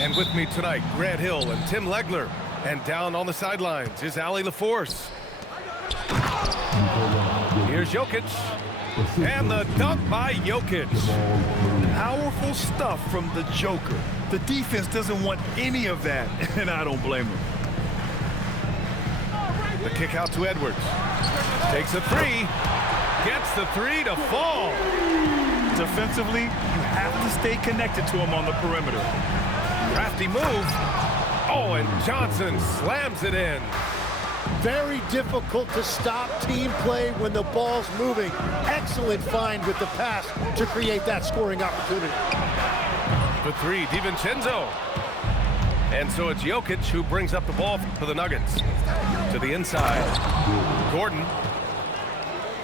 And with me tonight, Grant Hill and Tim Legler. And down on the sidelines is Allie LaForce. Here's Jokic. And the dunk by Jokic. Powerful stuff from the Joker. The defense doesn't want any of that, and I don't blame them. The kick out to Edwards. Takes a three. Gets the three to fall. Defensively, you have to stay connected to him on the perimeter. Crafty move. Oh, and Johnson slams it in. Very difficult to stop team play when the ball's moving. Excellent find with the pass to create that scoring opportunity. For three, DiVincenzo. And so it's Jokic who brings up the ball for the Nuggets. To the inside. Gordon.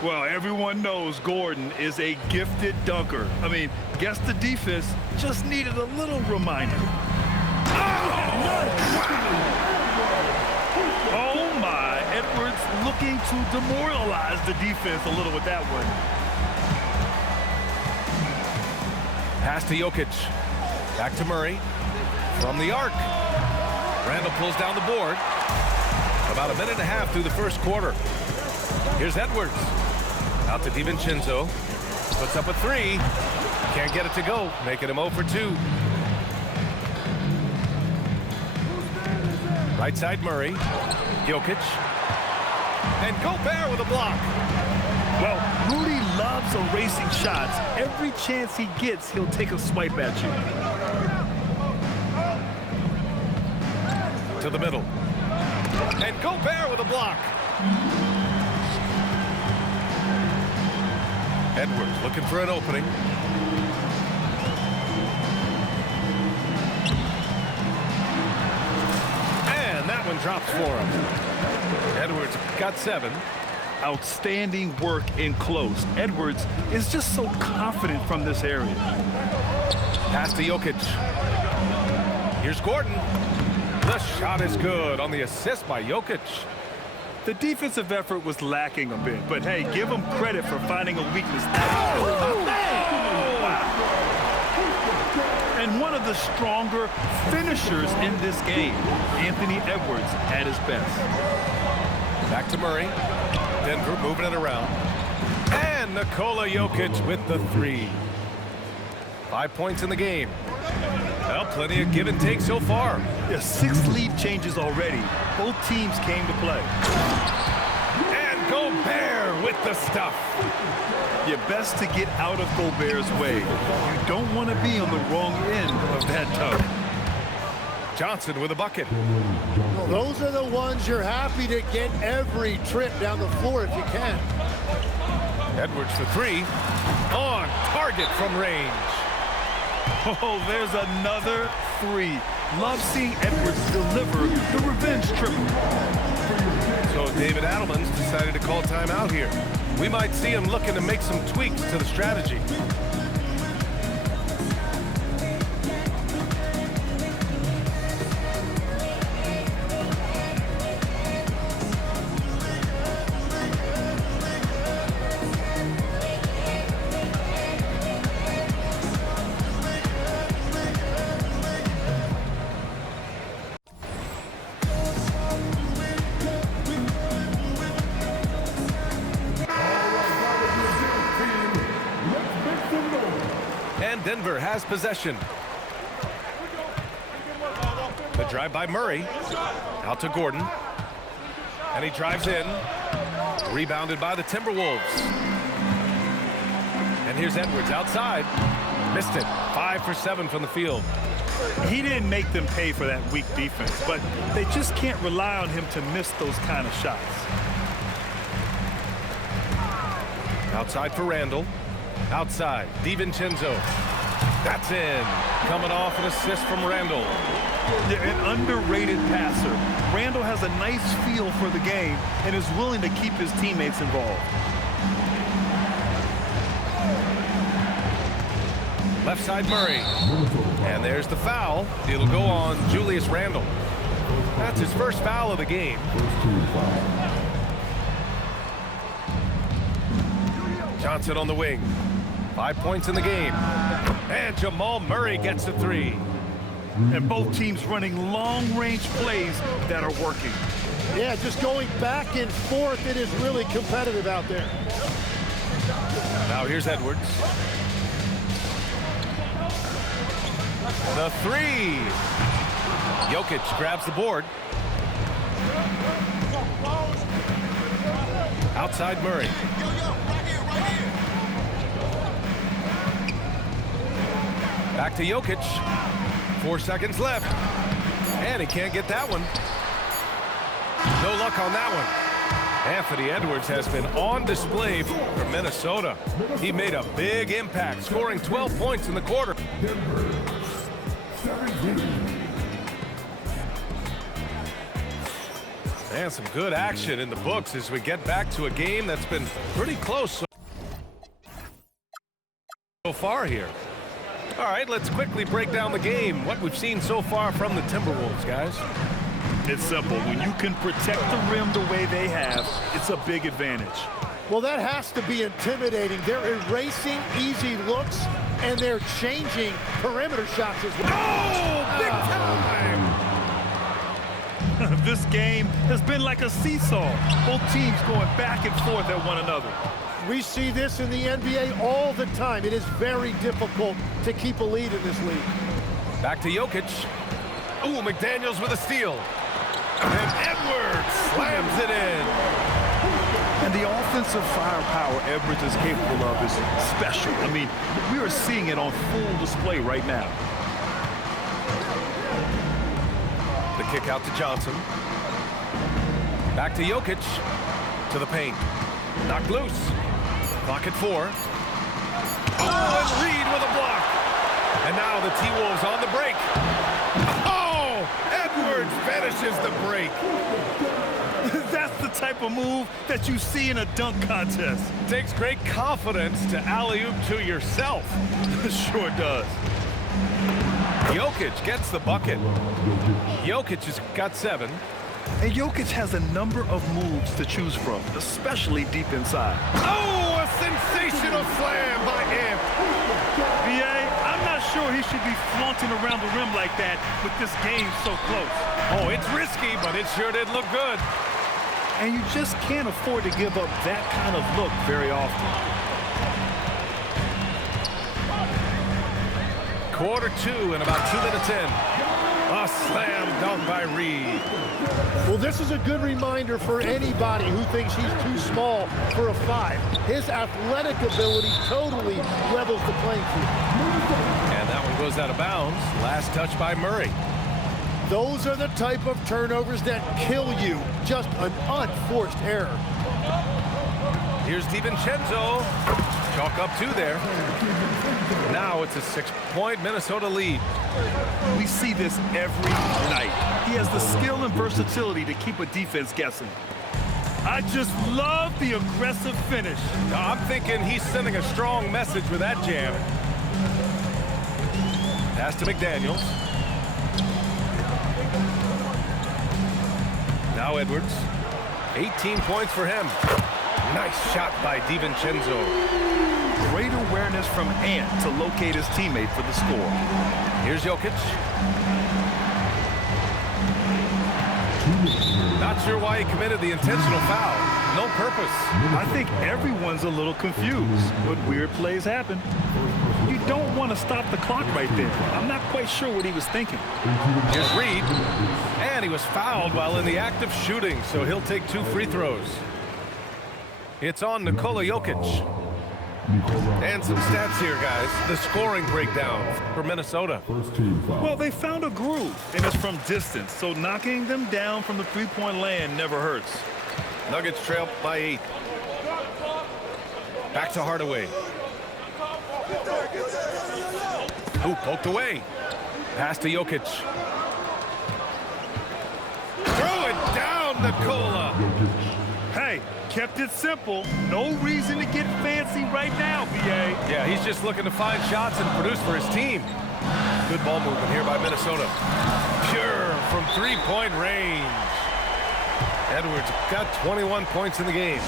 Well, everyone knows Gordon is a gifted dunker. I mean, guess the defense just needed a little reminder. Oh my, Edwards looking to demoralize the defense a little with that one. Pass to Jokic. Back to Murray. From the arc. Randall pulls down the board. About a minute and a half through the first quarter. Here's Edwards. Out to DiVincenzo. Puts up a three. Can't get it to go. Making him 0 for 2. Right side Murray. Jokic. And Gobert with a block. Well, Rudy loves erasing shots. Every chance he gets, he'll take a swipe at you. To the middle. And Gobert with a block. Edwards looking for an opening. And that one drops for him. Edwards got 7. Outstanding work in close. Edwards is just so confident from this area. Pass to Jokic. Here's Gordon. The shot is good on the assist by Jokic. The defensive effort was lacking a bit, but hey, give him credit for finding a weakness. And one of the stronger finishers in this game, Anthony Edwards at his best. Back to Murray. Denver moving it around. And Nikola Jokic with the 3. 5 points in the game. Well, plenty of give and take so far. Yeah, 6 lead changes already. Both teams came to play. And Gobert with the stuff. You're best to get out of Gobert's way. You don't want to be on the wrong end of that tug. Johnson with a bucket. Well, those are the ones you're happy to get every trip down the floor if you can. Edwards for 3. On target from range. Oh, there's another 3. Love seeing Edwards deliver the revenge triple. So David Adelman's decided to call timeout here. We might see him looking to make some tweaks to the strategy. Denver has possession. The drive by Murray. Out to Gordon. And he drives in. Rebounded by the Timberwolves. And here's Edwards outside. Missed it. 5 for 7 from the field. He didn't make them pay for that weak defense, but they just can't rely on him to miss those kind of shots. Outside for Randall. Outside. DiVincenzo. That's in. Coming off an assist from Randall. An underrated passer. Randall has a nice feel for the game and is willing to keep his teammates involved. Left side Murray. And there's the foul. It'll go on Julius Randle. That's his first foul of the game. Johnson on the wing. 5 points in the game. And Jamal Murray gets the 3. And both teams running long-range plays that are working. Yeah, just going back and forth. It is really competitive out there. Now here's Edwards. The three. Jokic grabs the board. Outside Murray. Back to Jokic. 4 seconds left. And he can't get that one. No luck on that one. Anthony Edwards has been on display for Minnesota. He made a big impact, scoring 12 points in the quarter. And some good action in the books as we get back to a game that's been pretty close so far here. All right, let's quickly break down the game. What we've seen so far from the Timberwolves, guys. It's simple. When you can protect the rim the way they have, it's a big advantage. Well, that has to be intimidating. They're erasing easy looks, and they're changing perimeter shots as well. Oh, big time! This game has been like a seesaw. Both teams going back and forth at one another. We see this in the NBA all the time. It is very difficult to keep a lead in this league. Back to Jokic. Ooh, McDaniels with a steal. And Edwards slams it in. And the offensive firepower Edwards is capable of is special. I mean, we are seeing it on full display right now. The kick out to Johnson. Back to Jokic. To the paint. Knocked loose. Clock at 4. Oh, and Reed with a block. And now the T-Wolves on the break. Oh, Edwards finishes the break. That's the type of move that you see in a dunk contest. Takes great confidence to alley-oop to yourself. Sure does. Jokic gets the bucket. Jokic has got 7. And Jokic has a number of moves to choose from, especially deep inside. Oh, a sensational slam by him. BA, I'm not sure he should be flaunting around the rim like that with this game so close. Oh, it's risky, but it sure did look good. And you just can't afford to give up that kind of look very often. Quarter 2 and about 2 minutes in. A slam dunk by Reed. Well, this is a good reminder for anybody who thinks he's too small for a 5. His athletic ability totally levels the playing field. And that one goes out of bounds. Last touch by Murray. Those are the type of turnovers that kill you. Just an unforced error. Here's DiVincenzo. Chalk up 2 there. Now it's a 6-point Minnesota lead. We see this every night. He has the skill and versatility to keep a defense guessing. I just love the aggressive finish. I'm thinking he's sending a strong message with that jam. Pass to McDaniels. Now Edwards. 18 points for him. Nice shot by DiVincenzo. Great awareness from Ant to locate his teammate for the score. Here's Jokic. Not sure why he committed the intentional foul. No purpose. I think everyone's a little confused, but weird plays happen. You don't want to stop the clock right there. I'm not quite sure what he was thinking. Here's Reed. And he was fouled while in the act of shooting, so he'll take 2 free throws. It's on Nikola Jokic. And some stats here, guys. The scoring breakdown for Minnesota. Well, they found a groove, and it's from distance, so knocking them down from the three-point land never hurts. Nuggets trail by 8. Back to Hardaway. Ooh, poked away. Pass to Jokic. Throw it down, Nikola. Hey, kept it simple. No reason to get fancy right now, BA. Yeah, he's just looking to find shots and produce for his team. Good ball movement here by Minnesota. Pure from 3-point range. Edwards got 21 points in the game.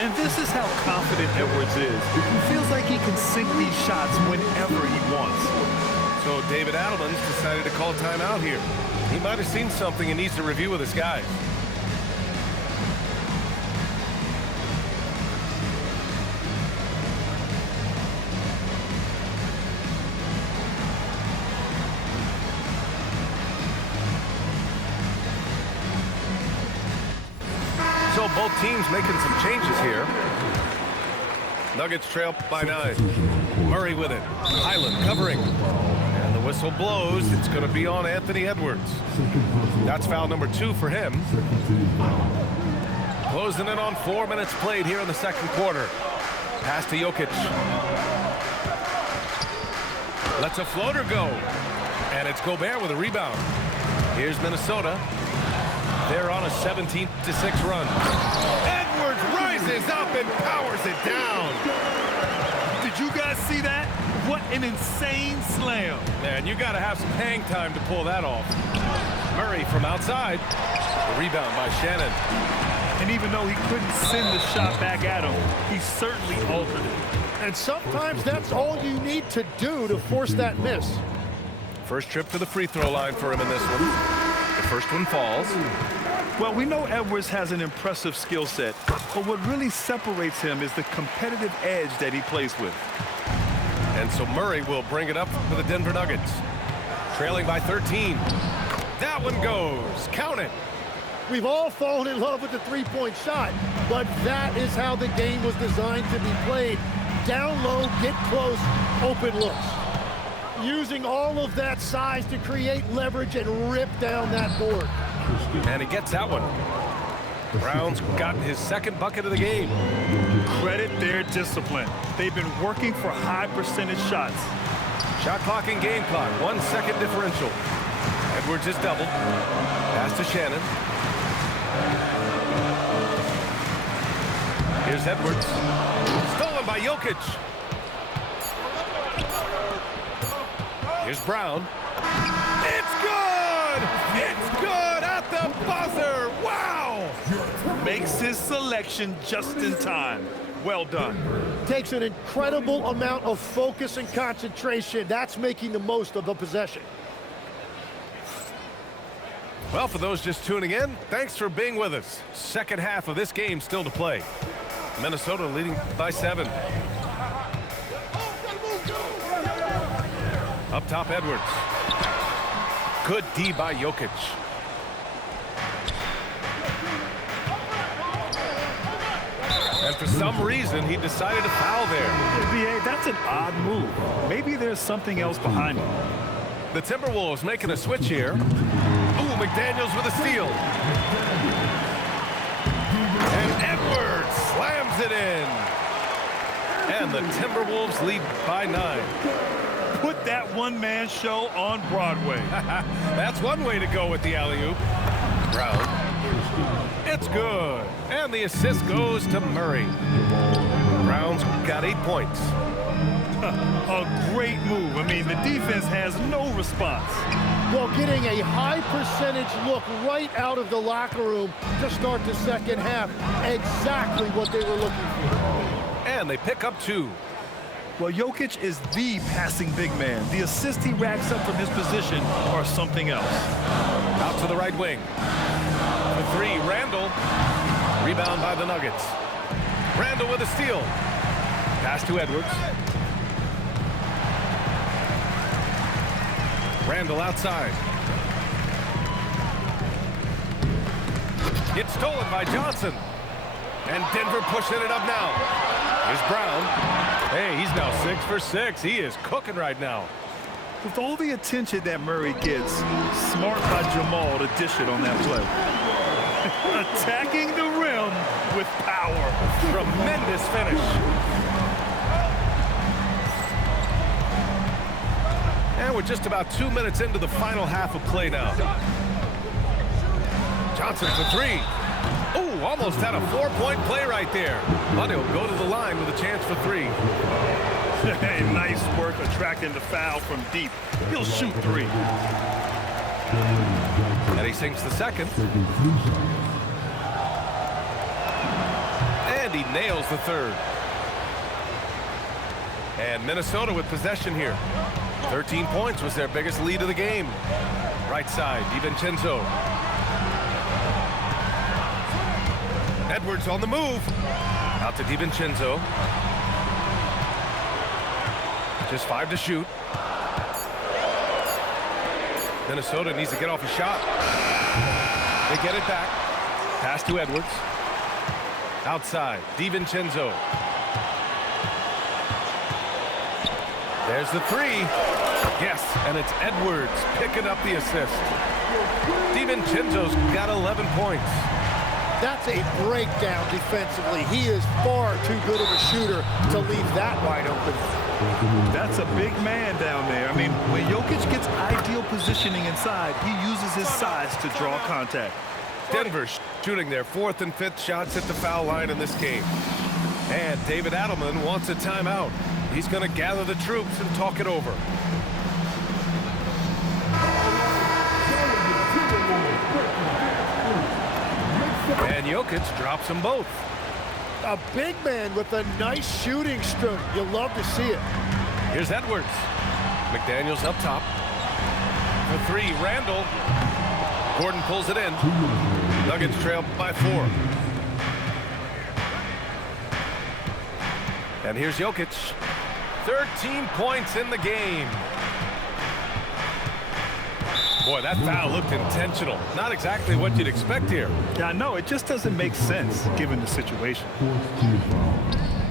And this is how confident Edwards is. He feels like he can sink these shots whenever he wants. So David Adelman's decided to call timeout here. He might have seen something and needs to review with his guys. So both teams making some changes here. Nuggets trail by 9. Murray with it. Highland covering. And the whistle blows. It's going to be on Anthony Edwards. That's foul number 2 for him. Closing in on 4 minutes played here in the second quarter. Pass to Jokic. Lets a floater go. And it's Gobert with a rebound. Here's Minnesota. They're on a 17-6 run. Edwards rises up and powers it down. Did you guys see that? What an insane slam. Man, you got to have some hang time to pull that off. Murray from outside. The rebound by Shannon. And even though he couldn't send the shot back at him, he certainly altered it. And sometimes that's all you need to do to force that miss. First trip to the free throw line for him in this one. The first one falls. Well, we know Edwards has an impressive skill set, but what really separates him is the competitive edge that he plays with. And so Murray will bring it up for the Denver Nuggets. Trailing by 13. That one goes. Count it. We've all fallen in love with the three-point shot, but that is how the game was designed to be played. Down low, get close, open looks. Using all of that size to create leverage and rip down that board. And he gets that one. Brown's gotten his second bucket of the game. Credit their discipline. They've been working for high percentage shots. Shot clock and game clock. 1 second differential. Edwards is doubled. Pass to Shannon. Here's Edwards. Stolen by Jokic. Here's Brown. It's good! It's good at the buzzer! Wow! Makes his selection just in time. Well done. Takes an incredible amount of focus and concentration. That's making the most of the possession. Well, for those just tuning in, thanks for being with us. Second half of this game still to play. Minnesota leading by 7. Up top, Edwards. Good D by Jokic. And for some reason, he decided to foul there. BA, that's an odd move. Maybe there's something else behind it. The Timberwolves making a switch here. Ooh, McDaniels with a steal. And Edwards slams it in. And the Timberwolves lead by 9. Put that one-man show on Broadway. That's one way to go with the alley-oop. Brown. It's good. And the assist goes to Murray. Brown's got 8 points. A great move. I mean, the defense has no response. Well, getting a high percentage look right out of the locker room to start the second half. Exactly what they were looking for. And they pick up 2. Well, Jokic is the passing big man. The assists he racks up from his position are something else. Out to the right wing. For 3, Randall. Rebound by the Nuggets. Randall with a steal. Pass to Edwards. Randall outside. It's stolen by Johnson. And Denver pushing it up now. Here's Brown. Hey, he's now 6 for 6. He is cooking right now. With all the attention that Murray gets, smart by Jamal to dish it on that play. Attacking the rim with power. Tremendous finish. And we're just about 2 minutes into the final half of play now. Johnson for 3. Ooh, almost had a 4-point play right there. But he'll go to the line with a chance for 3. Hey, nice work attracting the foul from deep. He'll shoot 3. And he sinks the second. And he nails the third. And Minnesota with possession here. 13 points was their biggest lead of the game. Right side, DiVincenzo. Edwards on the move. Out to DiVincenzo. Just 5 to shoot. Minnesota needs to get off a shot. They get it back. Pass to Edwards. Outside, DiVincenzo. There's the 3. Yes, and it's Edwards picking up the assist. DiVincenzo's got 11 points. That's a breakdown defensively. He is far too good of a shooter to leave that wide open. That's a big man down there. I mean, when Jokic gets ideal positioning inside, he uses his size to draw contact. Denver shooting their 4th and 5th shots at the foul line in this game. And David Adelman wants a timeout. He's going to gather the troops and talk it over. And Jokic drops them both. A big man with a nice shooting stroke. You'll love to see it. Here's Edwards. McDaniels up top. For 3, Randall. Gordon pulls it in. Nuggets trail by 4. And here's Jokic. 13 points in the game. Boy, that foul looked intentional. Not exactly what you'd expect here. Yeah, I know. It just doesn't make sense given the situation.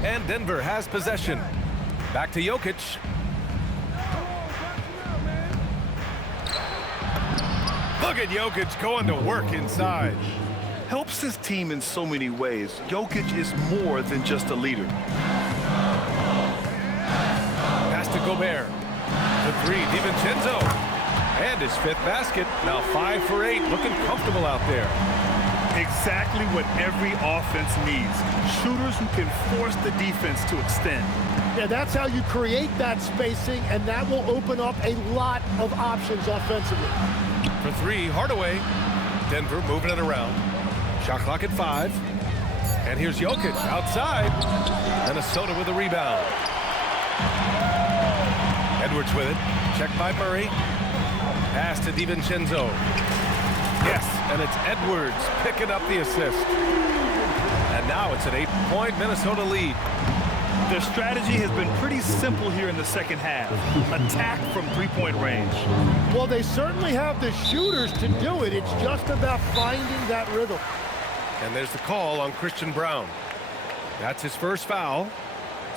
And Denver has possession. Back to Jokic. Look at Jokic going to work inside. Helps his team in so many ways. Jokic is more than just a leader. Pass to Gobert. The 3, DiVincenzo. And his 5th basket. Now 5 for 8. Looking comfortable out there. Exactly what every offense needs. Shooters who can force the defense to extend. Yeah, that's how you create that spacing, and that will open up a lot of options offensively. For 3, Hardaway. Denver moving it around. Shot clock at 5. And here's Jokic outside. Minnesota with a rebound. Edwards with it. Checked by Murray. Pass to DiVincenzo. Yes, and it's Edwards picking up the assist. And now it's an 8-point Minnesota lead. Their strategy has been pretty simple here in the second half. Attack from 3-point range. Well, they certainly have the shooters to do it. It's just about finding that rhythm. And there's the call on Christian Braun. That's his first foul.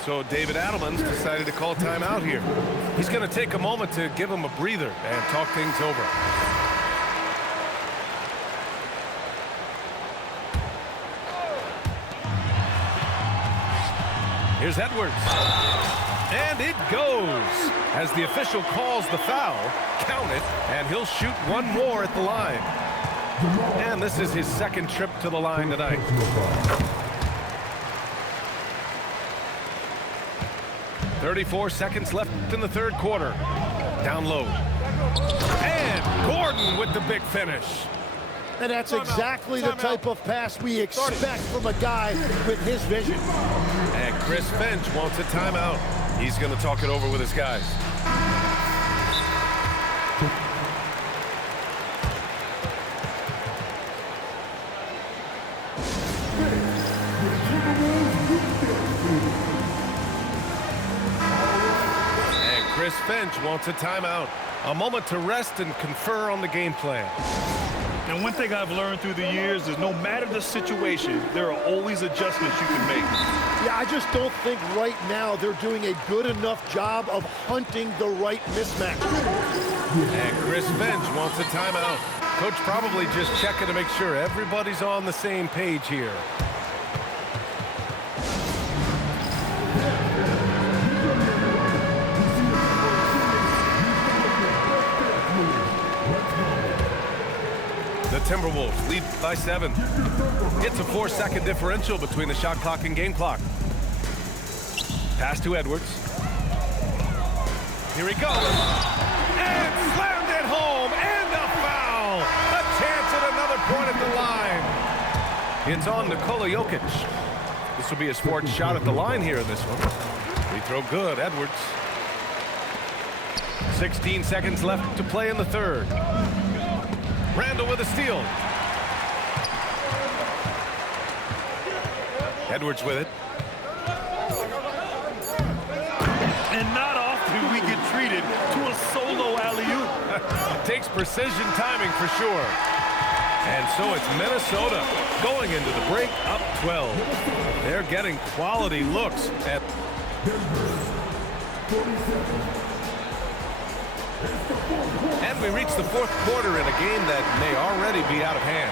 So David Adelman's decided to call timeout here. He's going to take a moment to give him a breather and talk things over. Here's Edwards. And it goes. As the official calls the foul, count it, and he'll shoot one more at the line. And this is his 2nd trip to the line tonight. .34 seconds left in the 3rd quarter. Down low. And Gordon with the big finish. And that's exactly the type of pass we expect from a guy with his vision. And Chris Finch wants a timeout. He's going to talk it over with his guys. Chris Finch wants a timeout. A moment to rest and confer on the game plan. And one thing I've learned through the years is no matter the situation, there are always adjustments you can make. Yeah, I just don't think right now they're doing a good enough job of hunting the right mismatch. And Chris Finch wants a timeout. Coach probably just checking to make sure everybody's on the same page here. The Timberwolves lead by 7. It's a 4-second differential between the shot clock and game clock. Pass to Edwards. Here he goes. And slammed it home. And a foul. A chance at another point at the line. It's on Nikola Jokic. This will be his 4th shot at the line here in this one. Free throw good. Edwards. 16 seconds left to play in the third. Randall with a steal. Edwards with it. And not often we get treated to a solo alley-oop. Takes precision timing for sure. And so it's Minnesota going into the break up 12. They're getting quality looks at... And we reach the fourth quarter in a game that may already be out of hand.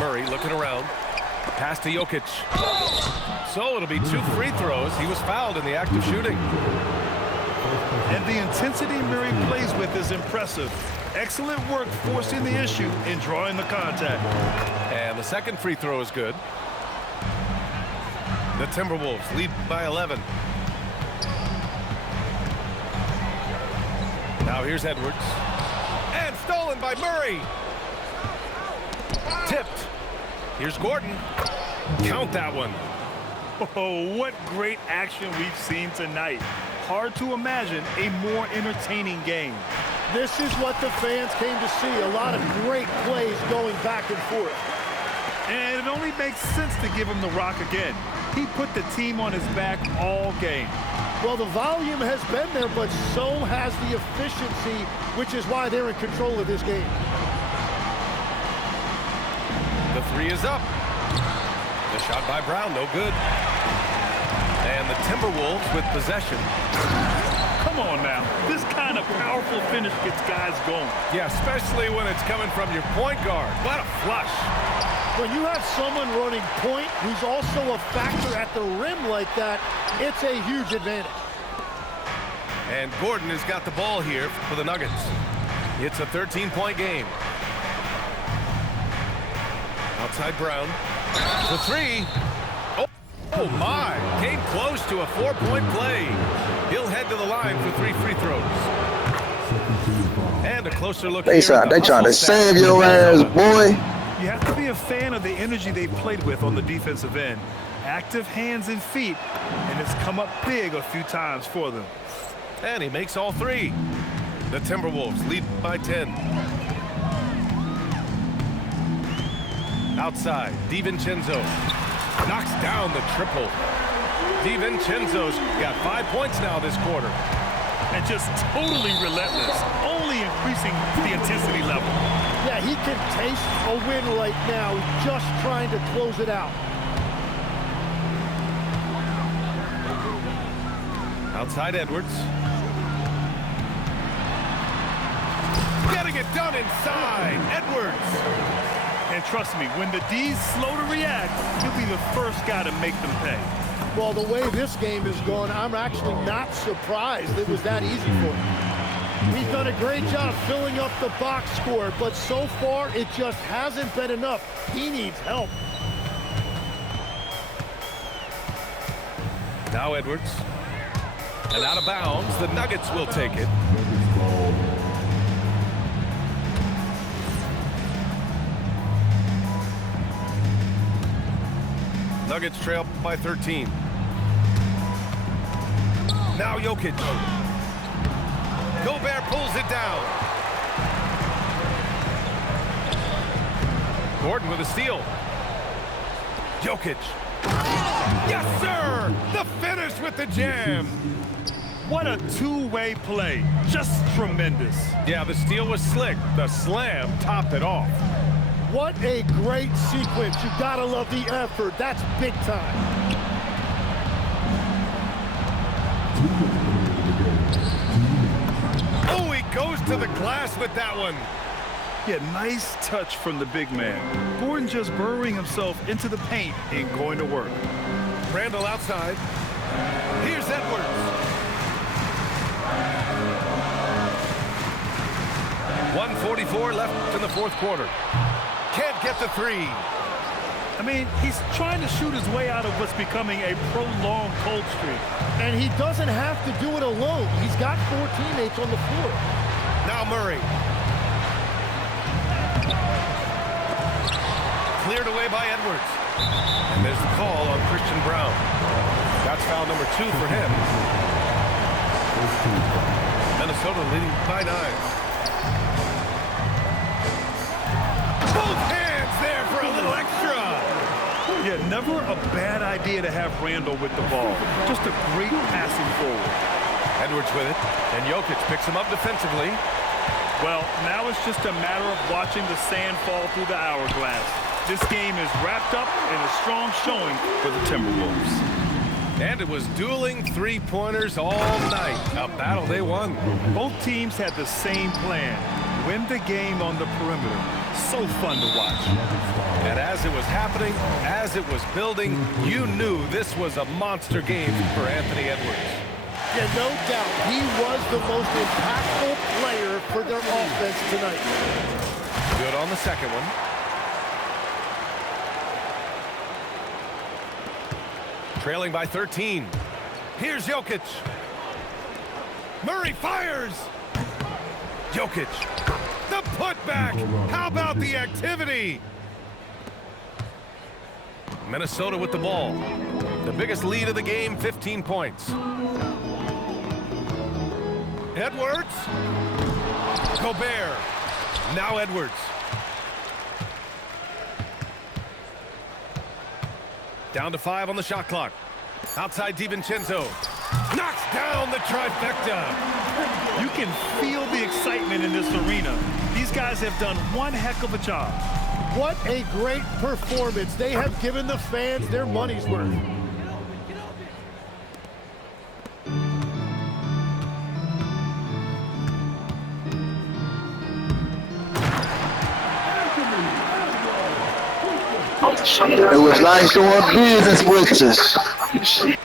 Murray looking around. Pass to Jokic. So it'll be 2 free throws. He was fouled in the act of shooting. And the intensity Murray plays with is impressive. Excellent work forcing the issue and drawing the contact. And the second free throw is good. The Timberwolves lead by 11. Now here's Edwards. And stolen by Murray. Tipped. Here's Gordon. Count that one. Oh, what great action we've seen tonight. Hard to imagine a more entertaining game. This is what the fans came to see. A lot of great plays going back and forth. And it only makes sense to give him the rock again. He put the team on his back all game. Well, the volume has been there, but so has the efficiency, which is why they're in control of this game. The three is up. The shot by Brown, no good. And the Timberwolves with possession. Come on now. This kind of powerful finish gets guys going. Yeah, especially when it's coming from your point guard. What a flush. When you have someone running point who's also a factor at the rim like that, it's a huge advantage. And Gordon has got the ball here for the Nuggets. It's a 13-point game. Outside Brown. The three. Oh my. Came close to a 4-point play. He'll head to the line for 3 free throws. And a closer look They here. they trying to save your ass, boy. You have to be a fan of the energy they've played with on the defensive end. Active hands and feet, and it's come up big a few times for them. And he makes all 3. The Timberwolves lead by 10. Outside, DiVincenzo knocks down the triple. DiVincenzo's got 5 points now this quarter. And just totally relentless, only increasing the intensity level. Yeah, he can taste a win right now, just trying to close it out. Outside Edwards. Getting it done inside. Edwards. And trust me, when the D's slow to react, he'll be the first guy to make them pay. Well, the way this game is going, I'm actually not surprised it was that easy for him. He's done a great job filling up the box score, but so far it just hasn't been enough. He needs help. Now Edwards. And out of bounds, the Nuggets will take it. Nuggets trail by 13. Now Jokic. Gobert pulls it down. Gordon with a steal. Jokic. Yes, sir! The finish with the jam. What a two-way play. Just tremendous. Yeah, the steal was slick. The slam topped it off. What a great sequence. You gotta love the effort. That's big time. Oh, he goes to the glass with that one. Yeah, nice touch from the big man. Gordon just burrowing himself into the paint and going to work. Randall outside. Here's Edwards. 1:44 left in the fourth quarter. Can't get the three. I mean, he's trying to shoot his way out of what's becoming a prolonged cold streak. And he doesn't have to do it alone. He's got 4 teammates on the floor. Now Murray. Cleared away by Edwards. And there's the call on Christian Brown. That's foul number 2 for him. Minnesota leading by 9. Both hands there for a little extra. Yeah, never a bad idea to have Randall with the ball. Just a great passing forward. Edwards with it, and Jokic picks him up defensively. Well, now it's just a matter of watching the sand fall through the hourglass. This game is wrapped up in a strong showing for the Timberwolves. And it was dueling three-pointers all night. A battle they won. Both teams had the same plan. Win the game on the perimeter. So fun to watch. And as it was happening, as it was building, you knew this was a monster game for Anthony Edwards. Yeah, no doubt. He was the most impactful player for their offense tonight. Good on the second one. Trailing by 13. Here's Jokic. Murray fires. Jokic. The putback. How about the activity? Minnesota with the ball. The biggest lead of the game, 15 points. Edwards. Gobert. Now Edwards. Down to 5 on the shot clock. Outside DiVincenzo. Knocks down the trifecta. You can feel the excitement in this arena. These guys have done one heck of a job. What a great performance. They have given the fans their money's worth. It was nice doing business with us.